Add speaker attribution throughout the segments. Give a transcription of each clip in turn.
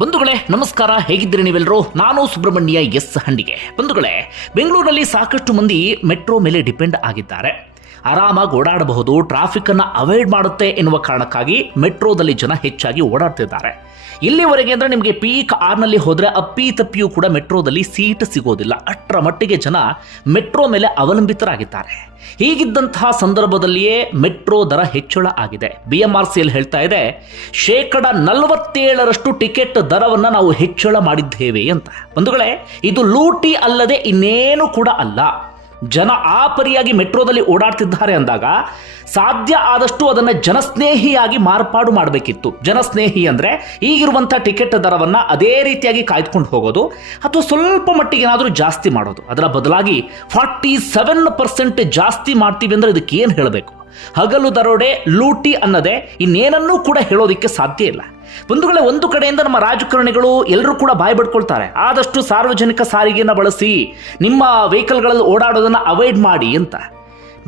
Speaker 1: ಬಂಧುಗಳೇ, ನಮಸ್ಕಾರ. ಹೇಗಿದ್ದೀರಿ ನೀವೆಲ್ಲರೂ? ನಾನು ಸುಬ್ರಹ್ಮಣ್ಯ ಎಸ್ ಹಂಡಿಗೆ. ಬಂಧುಗಳೇ, ಬೆಂಗಳೂರಿನಲ್ಲಿ ಸಾಕಷ್ಟು ಮಂದಿ ಮೆಟ್ರೋ ಮೇಲೆ ಡಿಪೆಂಡ್ ಆಗಿದ್ದಾರೆ. ಆರಾಮಾಗಿ ಓಡಾಡಬಹುದು ಟ್ರಾಫಿಕ್ ಅನ್ನು ಅವಾಯ್ಡ್ ಮಾಡುತ್ತೆ ಎನ್ನುವ ಕಾರಣಕ್ಕಾಗಿ ಮೆಟ್ರೋದಲ್ಲಿ ಜನ ಹೆಚ್ಚಾಗಿ ಓಡಾಡ್ತಿದ್ದಾರೆ. ಇಲ್ಲಿವರೆಗೆ ಅಂದ್ರೆ ನಿಮಗೆ ಪೀಕ್ ಆರ್ನಲ್ಲಿ ಹೋದರೆ ಅಪ್ಪಿ ತಪ್ಪಿಯೂ ಕೂಡ ಮೆಟ್ರೋದಲ್ಲಿ ಸೀಟ್ ಸಿಗೋದಿಲ್ಲ. ಅಷ್ಟರ ಮಟ್ಟಿಗೆ ಜನ ಮೆಟ್ರೋ ಮೇಲೆ ಅವಲಂಬಿತರಾಗಿದ್ದಾರೆ. ಹೀಗಿದ್ದಂತಹ ಸಂದರ್ಭದಲ್ಲಿಯೇ ಮೆಟ್ರೋ ದರ ಹೆಚ್ಚಳ ಆಗಿದೆ. ಬಿ ಎಂ ಆರ್ ಸಿಯಲ್ಲಿ ಹೇಳ್ತಾ ಇದೆ, ಶೇಕಡ ನಲವತ್ತೇಳರಷ್ಟು ಟಿಕೆಟ್ ದರವನ್ನು ನಾವು ಹೆಚ್ಚಳ ಮಾಡಿದ್ದೇವೆ ಅಂತ. ಬಂಧುಗಳೇ, ಇದು ಲೂಟಿ ಅಲ್ಲದೆ ಇನ್ನೇನು ಕೂಡ ಅಲ್ಲ. ಜನ ಆ ಪರಿಯಾಗಿ ಮೆಟ್ರೋದಲ್ಲಿ ಓಡಾಡ್ತಿದ್ದಾರೆ ಅಂದಾಗ ಸಾಧ್ಯ ಆದಷ್ಟು ಅದನ್ನು ಜನಸ್ನೇಹಿಯಾಗಿ ಮಾರ್ಪಾಡು ಮಾಡಬೇಕಿತ್ತು. ಜನಸ್ನೇಹಿ ಅಂದರೆ ಈಗಿರುವಂಥ ಟಿಕೆಟ್ ದರವನ್ನು ಅದೇ ರೀತಿಯಾಗಿ ಕಾಯ್ದುಕೊಂಡು ಹೋಗೋದು ಅಥವಾ ಸ್ವಲ್ಪ ಮಟ್ಟಿಗೆ ಏನಾದರೂ ಜಾಸ್ತಿ ಮಾಡೋದು. ಅದರ ಬದಲಾಗಿ ಫಾರ್ಟಿ ಸೆವೆನ್ ಪರ್ಸೆಂಟ್ ಜಾಸ್ತಿ ಮಾಡ್ತೀವಿ ಅಂದರೆ ಇದಕ್ಕೆ ಏನು ಹೇಳಬೇಕು? ಹಗಲು ದರೋಡೆ, ಲೂಟಿ ಅನ್ನದೆ ಇನ್ನೇನನ್ನೂ ಕೂಡ ಹೇಳೋದಕ್ಕೆ ಸಾಧ್ಯ ಇಲ್ಲ. ಬಂಧುಗಳೇ, ಒಂದು ಕಡೆಯಿಂದ ನಮ್ಮ ರಾಜಕಾರಣಿಗಳು ಎಲ್ಲರೂ ಕೂಡ ಬಾಯಿ ಬಿಡ್ಕೊಳ್ತಾರೆ. ಆದಷ್ಟು ಸಾರ್ವಜನಿಕ ಸಾರಿಗೆಯನ್ನು ಬಳಸಿ, ನಿಮ್ಮ ವೆಹಿಕಲ್ಗಳಲ್ಲಿ ಓಡಾಡೋದನ್ನು ಅವಾಯ್ಡ್ ಮಾಡಿ ಅಂತ.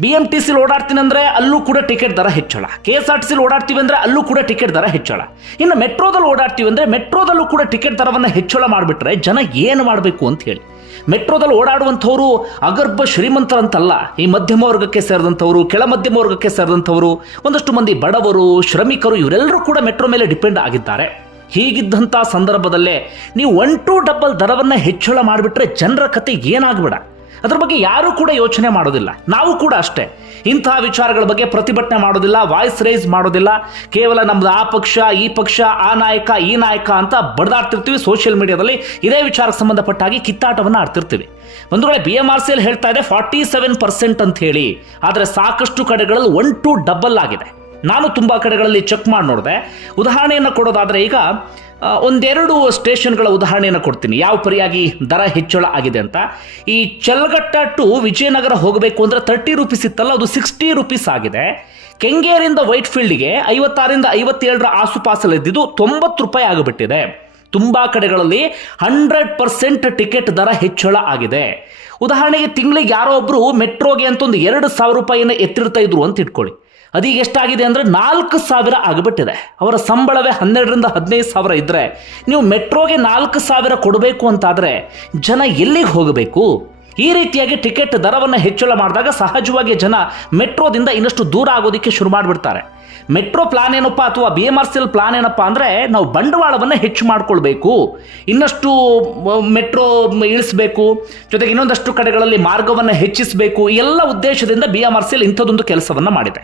Speaker 1: ಬಿ ಎಂ ಟಿ ಸಿಲಿ ಓಡಾಡ್ತೀನಿ ಅಂದರೆ ಅಲ್ಲೂ ಕೂಡ ಟಿಕೆಟ್ ದರ ಹೆಚ್ಚಳ. ಕೆ ಎಸ್ ಆರ್ ಟಿ ಸಿಲಿ ಓಡಾಡ್ತೀವಿ ಅಂದರೆ ಅಲ್ಲೂ ಕೂಡ ಟಿಕೆಟ್ ದರ ಹೆಚ್ಚಳ. ಇನ್ನು ಮೆಟ್ರೋದಲ್ಲಿ ಓಡಾಡ್ತೀವಿ ಅಂದರೆ ಮೆಟ್ರೋದಲ್ಲೂ ಕೂಡ ಟಿಕೆಟ್ ದರವನ್ನು ಹೆಚ್ಚಳ ಮಾಡಿಬಿಟ್ರೆ ಜನ ಏನು ಮಾಡಬೇಕು ಅಂತ ಹೇಳಿ. ಮೆಟ್ರೋದಲ್ಲಿ ಓಡಾಡುವಂಥವರು ಅಗರ್ಭ ಶ್ರೀಮಂತರಂತಲ್ಲ, ಈ ಮಧ್ಯಮ ವರ್ಗಕ್ಕೆ ಸೇರಿದಂಥವರು, ಕೆಳ ಮಧ್ಯಮ ವರ್ಗಕ್ಕೆ ಸೇರಿದಂಥವರು, ಒಂದಷ್ಟು ಮಂದಿ ಬಡವರು, ಶ್ರಮಿಕರು, ಇವರೆಲ್ಲರೂ ಕೂಡ ಮೆಟ್ರೋ ಮೇಲೆ ಡಿಪೆಂಡ್ ಆಗಿದ್ದಾರೆ. ಹೀಗಿದ್ದಂಥ ಸಂದರ್ಭದಲ್ಲೇ ನೀವು ಒನ್ ಟು ಡಬಲ್ ದರವನ್ನು ಹೆಚ್ಚಳ ಮಾಡಿಬಿಟ್ರೆ ಜನರ ಕತೆ ಏನಾಗಬೇಡ. ಅದ್ರ ಬಗ್ಗೆ ಯಾರೂ ಕೂಡ ಯೋಚನೆ ಮಾಡೋದಿಲ್ಲ. ನಾವು ಕೂಡ ಅಷ್ಟೇ. ಇಂತಹ ವಿಚಾರಗಳ ಬಗ್ಗೆ ಪ್ರತಿಭಟನೆ ಮಾಡೋದಿಲ್ಲ ವಾಯ್ಸ್ ರೈಸ್ ಮಾಡೋದಿಲ್ಲ. ಕೇವಲ ನಮ್ದು ಆ ಪಕ್ಷ, ಈ ಪಕ್ಷ, ಆ ನಾಯಕ, ಈ ನಾಯಕ ಅಂತ ಬಡ್ದಾಡ್ತಿರ್ತೀವಿ ಸೋಷಿಯಲ್ ಮೀಡಿಯಾದಲ್ಲಿ ಇದೇ ವಿಚಾರಕ್ಕೆ ಸಂಬಂಧಪಟ್ಟಾಗಿ ಕಿತ್ತಾಟವನ್ನು ಆಡ್ತಿರ್ತೀವಿ. ಒಂದು ವೇಳೆ ಬಿ ಎಂ ಆರ್ ಹೇಳ್ತಾ ಇದೆ ಫಾರ್ಟಿ ಸೆವೆನ್ ಪರ್ಸೆಂಟ್ ಅಂತ ಹೇಳಿ. ಆದರೆ ಸಾಕಷ್ಟು ಕಡೆಗಳಲ್ಲಿ ಒನ್ ಟು ಡಬಲ್ ಆಗಿದೆ. ನಾನು ತುಂಬ ಕಡೆಗಳಲ್ಲಿ ಚೆಕ್ ಮಾಡಿ ನೋಡಿದೆ. ಉದಾಹರಣೆಯನ್ನು ಕೊಡೋದಾದರೆ ಈಗ ಒಂದೆರಡು ಸ್ಟೇಷನ್ಗಳ ಉದಾಹರಣೆಯನ್ನು ಕೊಡ್ತೀನಿ. ಯಾವ ಪರಿಯಾಗಿ? ದರ ಹೆಚ್ಚಳ ಆಗಿದೆ ಅಂತ. ಈ ಚಲ್ಗಟ್ಟ ಟು ವಿಜಯನಗರ ಹೋಗಬೇಕು ಅಂದರೆ ತರ್ಟಿ ರುಪೀಸ್ ಇತ್ತಲ್ಲ, ಅದು ಸಿಕ್ಸ್ಟಿ ರುಪೀಸ್ ಆಗಿದೆ. ಕೆಂಗೇರಿಂದ ವೈಟ್ ಫೀಲ್ಡ್ಗೆ ಐವತ್ತಾರಿಂದ ಐವತ್ತೇಳರ ಆಸುಪಾಸಲ್ಲಿ ಇದ್ದಿದ್ದು ತೊಂಬತ್ತು ರೂಪಾಯಿ ಆಗಿಬಿಟ್ಟಿದೆ. ತುಂಬ ಕಡೆಗಳಲ್ಲಿ ಹಂಡ್ರೆಡ್ ಪರ್ಸೆಂಟ್ ಟಿಕೆಟ್ ದರ ಹೆಚ್ಚಳ ಆಗಿದೆ. ಉದಾಹರಣೆಗೆ ತಿಂಗಳಿಗೆ ಯಾರೋ ಒಬ್ಬರು ಮೆಟ್ರೋಗೆ ಅಂತ ಒಂದು ಎರಡು ಸಾವಿರ ರೂಪಾಯಿನ ಎತ್ತಿರ್ತಾ ಇದ್ರು ಅಂತ ಇಟ್ಕೊಳ್ಳಿ. ಅದೀಗ ಎಷ್ಟಾಗಿದೆ ಅಂದರೆ ನಾಲ್ಕು ಸಾವಿರ ಆಗಿಬಿಟ್ಟಿದೆ. ಅವರ ಸಂಬಳವೇ ಹನ್ನೆರಡರಿಂದ ಹದಿನೈದು ಸಾವಿರ ಇದ್ದರೆ ನೀವು ಮೆಟ್ರೋಗೆ ನಾಲ್ಕು ಸಾವಿರ ಕೊಡಬೇಕು ಅಂತಾದರೆ ಜನ ಎಲ್ಲಿಗೆ ಹೋಗಬೇಕು? ಈ ರೀತಿಯಾಗಿ ಟಿಕೆಟ್ ದರವನ್ನು ಹೆಚ್ಚಳ ಮಾಡಿದಾಗ ಸಹಜವಾಗಿ ಜನ ಮೆಟ್ರೋದಿಂದ ಇನ್ನಷ್ಟು ದೂರ ಆಗೋದಕ್ಕೆ ಶುರು ಮಾಡಿಬಿಡ್ತಾರೆ. ಮೆಟ್ರೋ ಪ್ಲಾನ್ ಏನಪ್ಪ ಅಥವಾ B M R C L plan ಏನಪ್ಪ ಅಂದರೆ ನಾವು ಬಂಡವಾಳವನ್ನು ಹೆಚ್ಚು ಮಾಡಿಕೊಳ್ಬೇಕು. ಇನ್ನಷ್ಟು ಮೆಟ್ರೋ ಇಳಿಸಬೇಕು. ಜೊತೆಗೆ ಇನ್ನೊಂದಷ್ಟು ಕಡೆಗಳಲ್ಲಿ ಮಾರ್ಗವನ್ನು ಹೆಚ್ಚಿಸಬೇಕು. ಎಲ್ಲ ಉದ್ದೇಶದಿಂದ B M R C L ಇಂಥದ್ದೊಂದು ಕೆಲಸವನ್ನು ಮಾಡಿದೆ.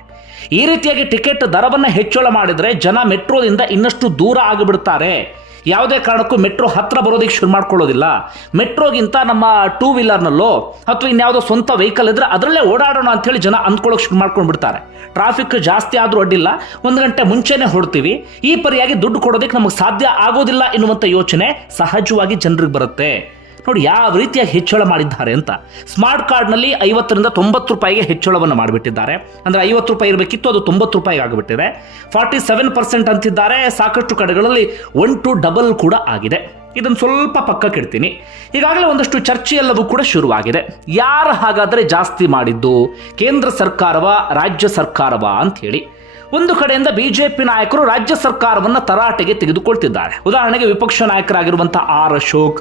Speaker 1: ಈ ರೀತಿಯಾಗಿ ಟಿಕೆಟ್ ದರವನ್ನು ಹೆಚ್ಚಳ ಮಾಡಿದರೆ ಜನ ಮೆಟ್ರೋದಿಂದ ಇನ್ನಷ್ಟು ದೂರ ಆಗಿಬಿಡ್ತಾರೆ. ಯಾವುದೇ ಕಾರಣಕ್ಕೂ ಮೆಟ್ರೋ ಹತ್ತಿರ ಬರೋದಕ್ಕೆ ಶುರು ಮಾಡ್ಕೊಳ್ಳೋದಿಲ್ಲ. ಮೆಟ್ರೋಗಿಂತ ನಮ್ಮ ಟೂ ವೀಲರ್ನಲ್ಲೋ ಅಥವಾ ಇನ್ಯಾವುದೋ ಸ್ವಂತ ವೆಹಿಕಲ್ ಇದ್ರೆ ಅದರಲ್ಲೇ ಓಡಾಡೋಣ ಅಂತೇಳಿ ಜನ ಅಂದ್ಕೊಳ್ಳೋಕೆ ಶುರು ಮಾಡ್ಕೊಂಡು ಬಿಡ್ತಾರೆ ಟ್ರಾಫಿಕ್ ಜಾಸ್ತಿ ಆದರೂ ಅಡ್ಡಿಲ್ಲ. ಒಂದು ಗಂಟೆ ಮುಂಚೆನೇ ಹೊಡ್ತೀವಿ ಈ ಪರಿಯಾಗಿ ದುಡ್ಡು ಕೊಡೋದಕ್ಕೆ ನಮಗೆ ಸಾಧ್ಯ ಆಗೋದಿಲ್ಲ ಎನ್ನುವಂಥ ಯೋಚನೆ ಸಹಜವಾಗಿ ಜನರಿಗೆ ಬರುತ್ತೆ. ನೋಡಿ ಯಾವ ರೀತಿಯ ಹೆಚ್ಚಳ ಮಾಡಿದ್ದಾರೆ ಅಂತ. ಸ್ಮಾರ್ಟ್ ಕಾರ್ಡ್ನಲ್ಲಿ ಐವತ್ತರಿಂದ ತೊಂಬತ್ತು ರೂಪಾಯಿಗೆ ಹೆಚ್ಚಳವನ್ನು ಮಾಡಿಬಿಟ್ಟಿದ್ದಾರೆ. ಅಂದರೆ ಐವತ್ತು ರೂಪಾಯಿ ಇರಬೇಕಿತ್ತು, ಅದು ತೊಂಬತ್ತು ರೂಪಾಯಿಗೆ ಆಗಿಬಿಟ್ಟಿದೆ. ಫಾರ್ಟಿ ಸೆವೆನ್ ಪರ್ಸೆಂಟ್ ಅಂತಿದ್ದಾರೆ, ಸಾಕಷ್ಟು ಕಡೆಗಳಲ್ಲಿ ಒನ್ ಟು ಡಬಲ್ ಕೂಡ ಆಗಿದೆ. ಇದನ್ನು ಸ್ವಲ್ಪ ಪಕ್ಕಕ್ಕೆ ಇಡ್ತೀನಿ. ಈಗಾಗಲೇ ಒಂದಷ್ಟು ಚರ್ಚೆಯೆಲ್ಲವೂ ಕೂಡ ಶುರುವಾಗಿದೆ. ಯಾರು ಹಾಗಾದರೆ ಜಾಸ್ತಿ ಮಾಡಿದ್ದು? ಕೇಂದ್ರ ಸರ್ಕಾರವ, ರಾಜ್ಯ ಸರ್ಕಾರವ ಅಂತ ಹೇಳಿ. ಒಂದು ಕಡೆಯಿಂದ ಬಿಜೆಪಿ ನಾಯಕರು ರಾಜ್ಯ ಸರ್ಕಾರವನ್ನು ತರಾಟೆಗೆ ತೆಗೆದುಕೊಳ್ತಿದ್ದಾರೆ. ಉದಾಹರಣೆಗೆ ವಿಪಕ್ಷ ನಾಯಕರಾಗಿರುವಂಥ ಆರ್ ಅಶೋಕ್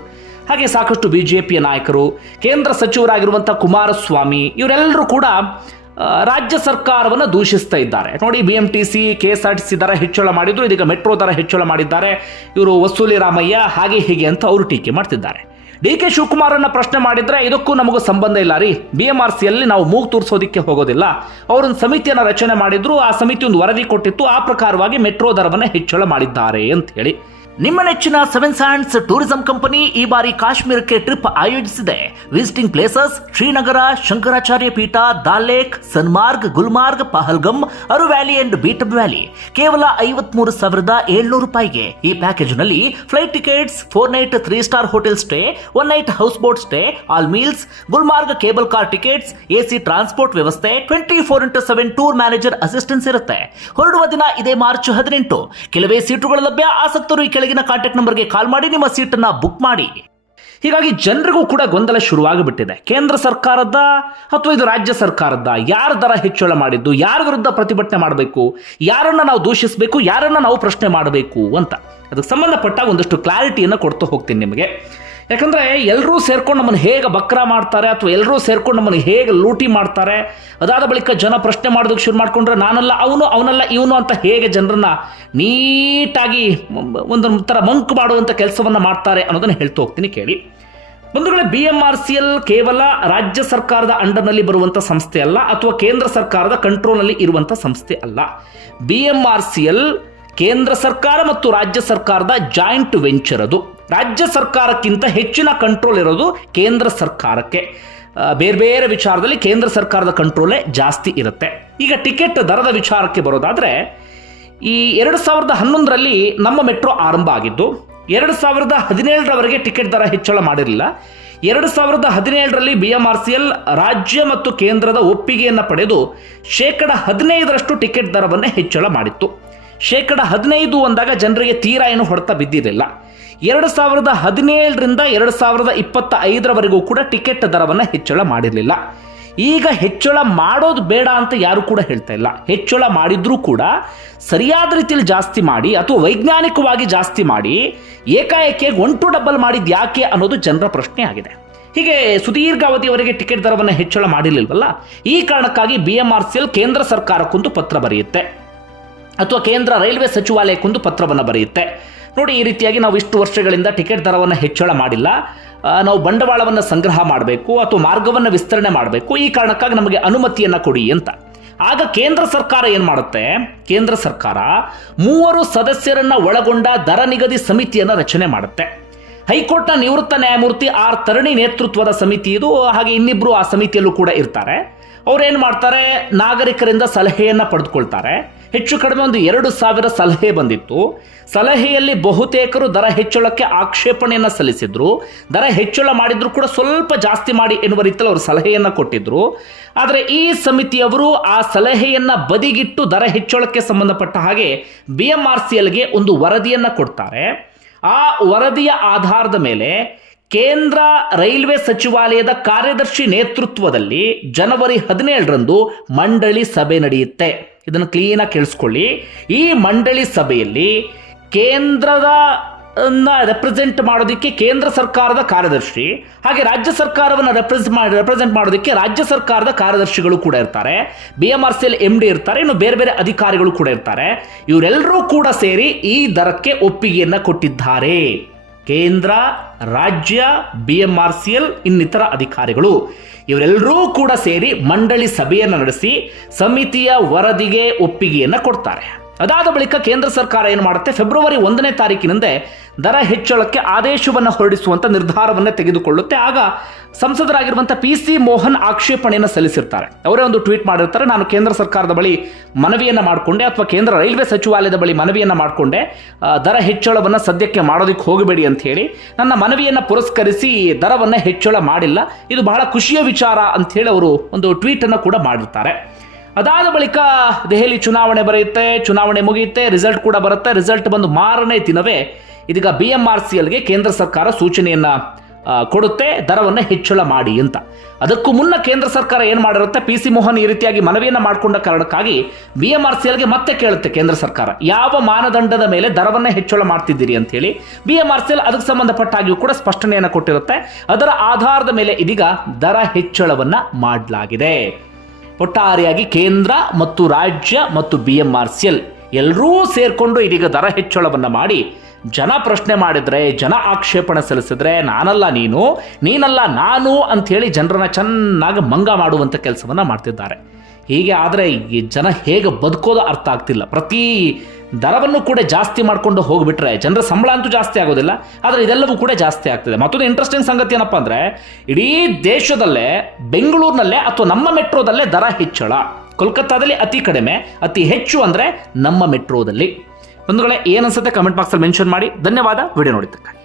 Speaker 1: ಹಾಗೆ ಸಾಕಷ್ಟು ಬಿ ಜೆ ಪಿಯ ನಾಯಕರು, ಕೇಂದ್ರ ಸಚಿವರಾಗಿರುವಂಥ ಕುಮಾರಸ್ವಾಮಿ, ಇವರೆಲ್ಲರೂ ಕೂಡ ರಾಜ್ಯ ಸರ್ಕಾರವನ್ನು ದೂಷಿಸ್ತಾ ಇದ್ದಾರೆ. ನೋಡಿ B M T C K S R T C ದರ ಹೆಚ್ಚಳ ಮಾಡಿದ್ರು, ಇದೀಗ ಮೆಟ್ರೋ ದರ ಹೆಚ್ಚಳ ಮಾಡಿದ್ದಾರೆ. ಇವರು ವಸೂಲಿ ರಾಮಯ್ಯ ಹಾಗೆ ಹೀಗೆ ಅಂತ ಅವರು ಟೀಕೆ ಮಾಡ್ತಿದ್ದಾರೆ. ಡಿ ಕೆ ಶಿವಕುಮಾರನ್ನ ಪ್ರಶ್ನೆ ಮಾಡಿದ್ರೆ, ಇದಕ್ಕೂ ನಮಗೂ ಸಂಬಂಧ ಇಲ್ಲ ರೀ. ಬಿ ಎಂ ಆರ್ ಸಿಯಲ್ಲಿ ನಾವು ಮೂಗು ತೋರಿಸೋದಕ್ಕೆ ಹೋಗೋದಿಲ್ಲ. ಅವರೊಂದು ಸಮಿತಿಯನ್ನು ರಚನೆ ಮಾಡಿದ್ರು, ಆ ಸಮಿತಿ ಒಂದು ವರದಿ ಕೊಟ್ಟಿತ್ತು, ಆ ಪ್ರಕಾರವಾಗಿ ಮೆಟ್ರೋ ದರವನ್ನು ಹೆಚ್ಚಳ ಮಾಡಿದ್ದಾರೆ ಅಂತ ಹೇಳಿ. ನಿಮ್ಮ ನೆಚ್ಚಿನ ಸೆವೆನ್ ಸ್ಯಾಂಡ್ಸ್ ಟೂರಿಸಂ ಕಂಪನಿ ಈ ಬಾರಿ ಕಾಶ್ಮೀರಕ್ಕೆ ಟ್ರಿಪ್ ಆಯೋಜಿಸಿದೆ. Visiting places Srinagar, Shankaracharya Peeth Dal Lake Sonmarg, Gulmarg Pahalgam Aru valley and Betaab valley. ಕೇವಲ ಐವತ್ಮೂರು ಸಾವಿರದ ಏಳ್ನೂರು ರೂಪಾಯಿಗೆ ಈ ಪ್ಯಾಕೇಜ್ನಲ್ಲಿ flight tickets, four night three star hotel stay, one night house boat stay, all meals, Gulmarg cable car tickets, AC transport ವ್ಯವಸ್ಥೆ, twenty four into seven tour manager assistance ಇರುತ್ತೆ. ಹೊರಡುವ ದಿನ ಇದೇ ಮಾರ್ಚ್ ಹದಿನೆಂಟು. ಕೆಲವೇ ಸೀಟುಗಳು ಲಭ್ಯ ಆಸಕ್ತರು ಈ ಕೆಳಗಿನ ಕಾಂಟ್ಯಾಕ್ಟ್ ನಂಬರ್ಗೆ ಕಾಲ್ ಮಾಡಿ, ನಿಮ್ಮ ಸೀಟನ್ನು ಬುಕ್ ಮಾಡಿ. ಹೀಗಾಗಿ ಜನರಿಗೂ ಕೂಡ ಗೊಂದಲ ಶುರುವಾಗಿಬಿಟ್ಟಿದೆ. ಕೇಂದ್ರ ಸರ್ಕಾರದ ಅಥವಾ ಇದು ರಾಜ್ಯ ಸರ್ಕಾರದ ಯಾರ ದರ ಹೆಚ್ಚಳ ಮಾಡಿದ್ದು, ಯಾರ ವಿರುದ್ಧ ಪ್ರತಿಭಟನೆ ಮಾಡಬೇಕು, ಯಾರನ್ನ ನಾವು ದೂಷಿಸಬೇಕು, ಯಾರನ್ನ ನಾವು ಪ್ರಶ್ನೆ ಮಾಡಬೇಕು ಅಂತ. ಅದಕ್ಕೆ ಸಂಬಂಧಪಟ್ಟ ಒಂದಷ್ಟು ಕ್ಲಾರಿಟಿಯನ್ನು ಕೊಡ್ತಾ ಹೋಗ್ತೀನಿ ನಿಮಗೆ. ಯಾಕಂದ್ರೆ ಎಲ್ಲರೂ ಸೇರ್ಕೊಂಡು ನಮ್ಮನ್ನು ಹೇಗೆ ಬಕ್ರ ಮಾಡ್ತಾರೆ ಅಥವಾ ಎಲ್ಲರೂ ಸೇರ್ಕೊಂಡು ನಮ್ಮನ್ನು ಹೇಗೆ ಲೂಟಿ ಮಾಡ್ತಾರೆ, ಅದಾದ ಬಳಿಕ ಜನ ಪ್ರಶ್ನೆ ಮಾಡೋದಕ್ಕೆ ಶುರು ಮಾಡಿಕೊಂಡ್ರೆ, ನಾನಲ್ಲ ಅವನು, ಅವನಲ್ಲ ಇವನು ಅಂತ ಹೇಗೆ ಜನರನ್ನು ನೀಟಾಗಿ ಒಂದು ಥರ ಮಂಕ್ ಮಾಡುವಂಥ ಕೆಲಸವನ್ನು ಮಾಡ್ತಾರೆ ಅನ್ನೋದನ್ನು ಹೇಳ್ತಾ ಹೋಗ್ತೀನಿ ಕೇಳಿ. ಬಂಧುಗಳೇ B M R C L ಕೇವಲ ರಾಜ್ಯ ಸರ್ಕಾರದ ಅಂಡರ್ನಲ್ಲಿ ಬರುವಂಥ ಸಂಸ್ಥೆ ಅಲ್ಲ, ಅಥವಾ ಕೇಂದ್ರ ಸರ್ಕಾರದ ಕಂಟ್ರೋಲ್ನಲ್ಲಿ ಇರುವಂಥ ಸಂಸ್ಥೆ ಅಲ್ಲ. B M R C L ಕೇಂದ್ರ ಸರ್ಕಾರ ಮತ್ತು ರಾಜ್ಯ ಸರ್ಕಾರದ ಜಾಯಿಂಟ್ ವೆಂಚರ್ ಅದು. ರಾಜ್ಯ ಸರ್ಕಾರಕ್ಕಿಂತ ಹೆಚ್ಚಿನ ಕಂಟ್ರೋಲ್ ಇರೋದು ಕೇಂದ್ರ ಸರ್ಕಾರಕ್ಕೆ. ಬೇರೆ ಬೇರೆ ವಿಚಾರದಲ್ಲಿ ಕೇಂದ್ರ ಸರ್ಕಾರದ ಕಂಟ್ರೋಲೇ ಜಾಸ್ತಿ ಇರುತ್ತೆ. ಈಗ ಟಿಕೆಟ್ ದರದ ವಿಚಾರಕ್ಕೆ ಬರೋದಾದರೆ, ಈ ಎರಡು ಸಾವಿರದ ಹನ್ನೊಂದರಲ್ಲಿ ನಮ್ಮ ಮೆಟ್ರೋ ಆರಂಭ ಆಗಿದ್ದು, ಎರಡು ಸಾವಿರದ ಹದಿನೇಳರವರೆಗೆ ಟಿಕೆಟ್ ದರ ಹೆಚ್ಚಳ ಮಾಡಿರಲಿಲ್ಲ. ಎರಡು ಸಾವಿರದ ಹದಿನೇಳರಲ್ಲಿ B M R C L ರಾಜ್ಯ ಮತ್ತು ಕೇಂದ್ರದ ಒಪ್ಪಿಗೆಯನ್ನು ಪಡೆದು ಶೇಕಡ ಹದಿನೈದರಷ್ಟು ಟಿಕೆಟ್ ದರವನ್ನು ಹೆಚ್ಚಳ ಮಾಡಿತ್ತು. ಶೇಕಡ ಹದಿನೈದು ಅಂದಾಗ ಜನರಿಗೆ ತೀರಾ ಏನು ಹೊಡೆತ ಬಿದ್ದಿರಲಿಲ್ಲ. ಎರಡು ಸಾವಿರದ ಹದಿನೇಳರಿಂದ ಎರಡು ಸಾವಿರದ ಇಪ್ಪತ್ತ ಐದರವರೆಗೂ ಕೂಡ ಟಿಕೆಟ್ ದರವನ್ನು ಹೆಚ್ಚಳ ಮಾಡಿರಲಿಲ್ಲ. ಈಗ ಹೆಚ್ಚಳ ಮಾಡೋದು ಬೇಡ ಅಂತ ಯಾರು ಕೂಡ ಹೇಳ್ತಾ ಇಲ್ಲ. ಹೆಚ್ಚಳ ಮಾಡಿದ್ರೂ ಕೂಡ ಸರಿಯಾದ ರೀತಿಯಲ್ಲಿ ಜಾಸ್ತಿ ಮಾಡಿ ಅಥವಾ ವೈಜ್ಞಾನಿಕವಾಗಿ ಜಾಸ್ತಿ ಮಾಡಿ ಏಕಾಏಕಿ ಒನ್ ಟು ಡಬಲ್ ಮಾಡಿದ ಯಾಕೆ ಅನ್ನೋದು ಜನರ ಪ್ರಶ್ನೆ ಆಗಿದೆ ಹೀಗೆ ಸುದೀರ್ಘಾವಧಿಯವರೆಗೆ ಟಿಕೆಟ್ ದರವನ್ನು ಹೆಚ್ಚಳ ಮಾಡಿರಲಿಲ್ವಲ್ಲ? ಈ ಕಾರಣಕ್ಕಾಗಿ B M R C L ಕೇಂದ್ರ ಸರ್ಕಾರಕ್ಕೊಂದು ಪತ್ರ ಬರೆಯುತ್ತೆ. ಅಥವಾ ಕೇಂದ್ರ ರೈಲ್ವೆ ಸಚಿವಾಲಯಕ್ಕೊಂದು ಪತ್ರವನ್ನು ಬರೆಯುತ್ತೆ. ನೋಡಿ, ಈ ರೀತಿಯಾಗಿ ನಾವು ಇಷ್ಟು ವರ್ಷಗಳಿಂದ ಟಿಕೆಟ್ ದರವನ್ನು ಹೆಚ್ಚಳ ಮಾಡಿಲ್ಲ. ನಾವು ಬಂಡವಾಳವನ್ನು ಸಂಗ್ರಹ ಮಾಡಬೇಕು, ಅಥವಾ ಮಾರ್ಗವನ್ನು ವಿಸ್ತರಣೆ ಮಾಡಬೇಕು, ಈ ಕಾರಣಕ್ಕಾಗಿ ನಮಗೆ ಅನುಮತಿಯನ್ನು ಕೊಡಿ ಅಂತ. ಆಗ ಕೇಂದ್ರ ಸರ್ಕಾರ ಏನು ಮಾಡುತ್ತೆ? ಕೇಂದ್ರ ಸರ್ಕಾರ ಮೂವರು ಸದಸ್ಯರನ್ನ ಒಳಗೊಂಡ ದರ ನಿಗದಿ ಸಮಿತಿಯನ್ನು ರಚನೆ ಮಾಡುತ್ತೆ. ಹೈಕೋರ್ಟ್ನ ನಿವೃತ್ತ ನ್ಯಾಯಮೂರ್ತಿ ಆರ್ ತರಣಿ ನೇತೃತ್ವದ ಸಮಿತಿ ಇದು, ಹಾಗೆ ಇನ್ನಿಬ್ರು ಆ ಸಮಿತಿಯಲ್ಲೂ ಕೂಡ ಇರ್ತಾರೆ. ಅವ್ರೇನು ಮಾಡ್ತಾರೆ? ನಾಗರಿಕರಿಂದ ಸಲಹೆಯನ್ನು ಪಡೆದುಕೊಳ್ತಾರೆ. ಹೆಚ್ಚು ಕಡಿಮೆ ಒಂದು ಎರಡು ಸಾವಿರ ಸಲಹೆ ಬಂದಿತ್ತು. ಸಲಹೆಯಲ್ಲಿ ಬಹುತೇಕರು ದರ ಹೆಚ್ಚಳಕ್ಕೆ ಆಕ್ಷೇಪಣೆಯನ್ನು ಸಲ್ಲಿಸಿದ್ರು. ದರ ಹೆಚ್ಚಳ ಮಾಡಿದ್ರು ಕೂಡ ಸ್ವಲ್ಪ ಜಾಸ್ತಿ ಮಾಡಿ ಎನ್ನುವ ರೀತಿಯಲ್ಲಿ ಅವರು ಸಲಹೆಯನ್ನು ಕೊಟ್ಟಿದ್ರು. ಆದರೆ ಈ ಸಮಿತಿಯವರು ಆ ಸಲಹೆಯನ್ನು ಬದಿಗಿಟ್ಟು ದರ ಹೆಚ್ಚಳಕ್ಕೆ ಸಂಬಂಧಪಟ್ಟ ಹಾಗೆ ಬಿ ಎಂ ಆರ್ ಸಿ ಎಲ್ಗೆ ಒಂದು ವರದಿಯನ್ನು ಕೊಡ್ತಾರೆ. ಆ ವರದಿಯ ಆಧಾರದ ಮೇಲೆ ಕೇಂದ್ರ ರೈಲ್ವೆ ಸಚಿವಾಲಯದ ಕಾರ್ಯದರ್ಶಿ ನೇತೃತ್ವದಲ್ಲಿ ಜನವರಿ ಹದಿನೇಳರಂದು ಮಂಡಳಿ ಸಭೆ ನಡೆಯುತ್ತೆ. ಇದನ್ನು ಕ್ಲೀನಾಗಿ ಕೇಳಿಸ್ಕೊಳ್ಳಿ. ಈ ಮಂಡಳಿ ಸಭೆಯಲ್ಲಿ ಕೇಂದ್ರದ ರೆಪ್ರೆಸೆಂಟ್ ಮಾಡೋದಕ್ಕೆ ಕೇಂದ್ರ ಸರ್ಕಾರದ ಕಾರ್ಯದರ್ಶಿ, ಹಾಗೆ ರಾಜ್ಯ ಸರ್ಕಾರವನ್ನು ರೆಪ್ರೆಸ್ ರೆಪ್ರೆಸೆಂಟ್ ಮಾಡೋದಕ್ಕೆ ರಾಜ್ಯ ಸರ್ಕಾರದ ಕಾರ್ಯದರ್ಶಿಗಳು ಕೂಡ ಇರ್ತಾರೆ. B M R C L M D ಇರ್ತಾರೆ, ಇನ್ನು ಬೇರೆ ಬೇರೆ ಅಧಿಕಾರಿಗಳು ಕೂಡ ಇರ್ತಾರೆ. ಇವರೆಲ್ಲರೂ ಕೂಡ ಸೇರಿ ಈ ದರಕ್ಕೆ ಒಪ್ಪಿಗೆಯನ್ನು ಕೊಟ್ಟಿದ್ದಾರೆ. ಕೇಂದ್ರ, ರಾಜ್ಯ B M R C L ಇನ್ನಿತರ ಅಧಿಕಾರಿಗಳು. ಇವರೆಲ್ಲರೂ ಕೂಡ ಸೇರಿ ಮಂಡಳಿ ಸಭೆಯನ್ನು ನಡೆಸಿ ಸಮಿತಿಯ ವರದಿಗೆ ಒಪ್ಪಿಗೆಯನ್ನು ಕೊಡ್ತಾರೆ. ಅದಾದ ಬಳಿಕ ಕೇಂದ್ರ ಸರ್ಕಾರ ಏನು ಮಾಡುತ್ತೆ? ಫೆಬ್ರವರಿ ಒಂದನೇ ತಾರೀಕಿನಿಂದ ದರ ಹೆಚ್ಚಳಕ್ಕೆ ಆದೇಶವನ್ನು ಹೊರಡಿಸುವಂಥ ನಿರ್ಧಾರವನ್ನು ತೆಗೆದುಕೊಳ್ಳುತ್ತೆ. ಆಗ ಸಂಸದರಾಗಿರುವಂಥ ಪಿ ಸಿ ಮೋಹನ್ ಆಕ್ಷೇಪಣೆಯನ್ನು ಸಲ್ಲಿಸಿರ್ತಾರೆ. ಅವರೇ ಒಂದು ಟ್ವೀಟ್ ಮಾಡಿರ್ತಾರೆ, ನಾನು ಕೇಂದ್ರ ಸರ್ಕಾರದ ಬಳಿ ಮನವಿಯನ್ನು ಮಾಡಿಕೊಂಡೆ ಅಥವಾ ಕೇಂದ್ರ ರೈಲ್ವೆ ಸಚಿವಾಲಯದ ಬಳಿ ಮನವಿಯನ್ನು ಮಾಡಿಕೊಂಡೆ. ದರ ಹೆಚ್ಚಳವನ್ನು ಸದ್ಯಕ್ಕೆ ಮಾಡೋದಕ್ಕೆ ಹೋಗಬೇಡಿ ಅಂತ ಹೇಳಿ ನನ್ನ ಮನವಿಯನ್ನು ಪುರಸ್ಕರಿಸಿ ದರವನ್ನು ಹೆಚ್ಚಳ ಮಾಡಿಲ್ಲ. ಇದು ಬಹಳ ಖುಷಿಯ ವಿಚಾರ ಅಂತ ಹೇಳಿ ಅವರು ಒಂದು ಟ್ವೀಟನ್ನು ಕೂಡ ಮಾಡಿರ್ತಾರೆ. ಅದಾದ ಬಳಿಕ ದೆಹಲಿ ಚುನಾವಣೆ ಬರೆಯುತ್ತೆ, ಚುನಾವಣೆ ಮುಗಿಯುತ್ತೆ ರಿಸಲ್ಟ್ ಕೂಡ ಬರುತ್ತೆ. ರಿಸಲ್ಟ್ ಬಂದು ಮಾರನೇ ದಿನವೇ ಇದೀಗ ಬಿ ಎಂ ಆರ್ ಸಿ ಎಲ್ಗೆ ಕೇಂದ್ರ ಸರ್ಕಾರ ಸೂಚನೆಯನ್ನ ಕೊಡುತ್ತೆ, ದರವನ್ನು ಹೆಚ್ಚಳ ಮಾಡಿ ಅಂತ. ಅದಕ್ಕೂ ಮುನ್ನ ಕೇಂದ್ರ ಸರ್ಕಾರ ಏನು ಮಾಡಿರುತ್ತೆ? ಪಿ ಸಿ ಮೋಹನ್ ಈ ರೀತಿಯಾಗಿ ಮನವಿಯನ್ನು ಮಾಡಿಕೊಂಡ ಕಾರಣಕ್ಕಾಗಿ ಬಿ ಎಂ ಆರ್ ಸಿ ಎಲ್ಗೆ ಮತ್ತೆ ಕೇಳುತ್ತೆ ಕೇಂದ್ರ ಸರ್ಕಾರ. ಯಾವ ಮಾನದಂಡದ ಮೇಲೆ ದರವನ್ನು ಹೆಚ್ಚಳ ಮಾಡ್ತಿದ್ದೀರಿ ಅಂತ ಹೇಳಿ B M R C L ಅದಕ್ಕೆ ಸಂಬಂಧಪಟ್ಟ ಹಾಗೆಯೂ ಕೂಡ ಸ್ಪಷ್ಟನೆಯನ್ನು ಕೊಟ್ಟಿರುತ್ತೆ. ಅದರ ಆಧಾರದ ಮೇಲೆ ಇದೀಗ ದರ ಹೆಚ್ಚಳವನ್ನು ಮಾಡಲಾಗಿದೆ. ಒಟ್ಟಾರೆಯಾಗಿ ಕೇಂದ್ರ ಮತ್ತು ರಾಜ್ಯ ಮತ್ತು B M R C L ಎಲ್ಲರೂ ಸೇರಿಕೊಂಡು ಇದೀಗ ದರ ಹೆಚ್ಚಳವನ್ನು ಮಾಡಿ, ಜನ ಪ್ರಶ್ನೆ ಮಾಡಿದರೆ, ಜನ ಆಕ್ಷೇಪಣೆ ಸಲ್ಲಿಸಿದ್ರೆ, ನಾನಲ್ಲ ನೀನು, ನೀನಲ್ಲ ನಾನು ಅಂಥೇಳಿ ಜನರನ್ನ ಚೆನ್ನಾಗಿ ಮಂಗ ಮಾಡುವಂಥ ಕೆಲಸವನ್ನು ಮಾಡ್ತಿದ್ದಾರೆ. ಹೀಗೆ ಆದರೆ ಈ ಜನ ಹೇಗೆ ಬದುಕೋದು ಅರ್ಥ ಆಗ್ತಿಲ್ಲ. ಪ್ರತಿ ದರವನ್ನು ಕೂಡ ಜಾಸ್ತಿ ಮಾಡಿಕೊಂಡು ಹೋಗಿಬಿಟ್ರೆ ಜನರ ಸಂಬಳ ಅಂತೂ ಜಾಸ್ತಿ ಆಗೋದಿಲ್ಲ, ಆದರೆ ಇದೆಲ್ಲವೂ ಕೂಡ ಜಾಸ್ತಿ ಆಗ್ತಿದೆ. ಮತ್ತೊಂದು ಇಂಟ್ರೆಸ್ಟಿಂಗ್ ಸಂಗತಿ ಏನಪ್ಪ ಅಂದರೆ, ಇಡೀ ದೇಶದಲ್ಲೇ, ಬೆಂಗಳೂರಿನಲ್ಲೇ ಅಥವಾ ನಮ್ಮ ಮೆಟ್ರೋದಲ್ಲೇ ದರ ಹೆಚ್ಚಳ. ಕೋಲ್ಕತ್ತಾದಲ್ಲಿ ಅತಿ ಕಡಿಮೆ, ಅತಿ ಹೆಚ್ಚು ಅಂದರೆ ನಮ್ಮ ಮೆಟ್ರೋದಲ್ಲಿ. ಬಂಧುಗಳೇ ಏನನ್ಸುತ್ತೆ ಕಮೆಂಟ್ ಬಾಕ್ಸಲ್ಲಿ ಮೆನ್ಷನ್ ಮಾಡಿ. ಧನ್ಯವಾದ. ವಿಡಿಯೋ ನೋಡಿದ್ದಕ್ಕಾಗಿ.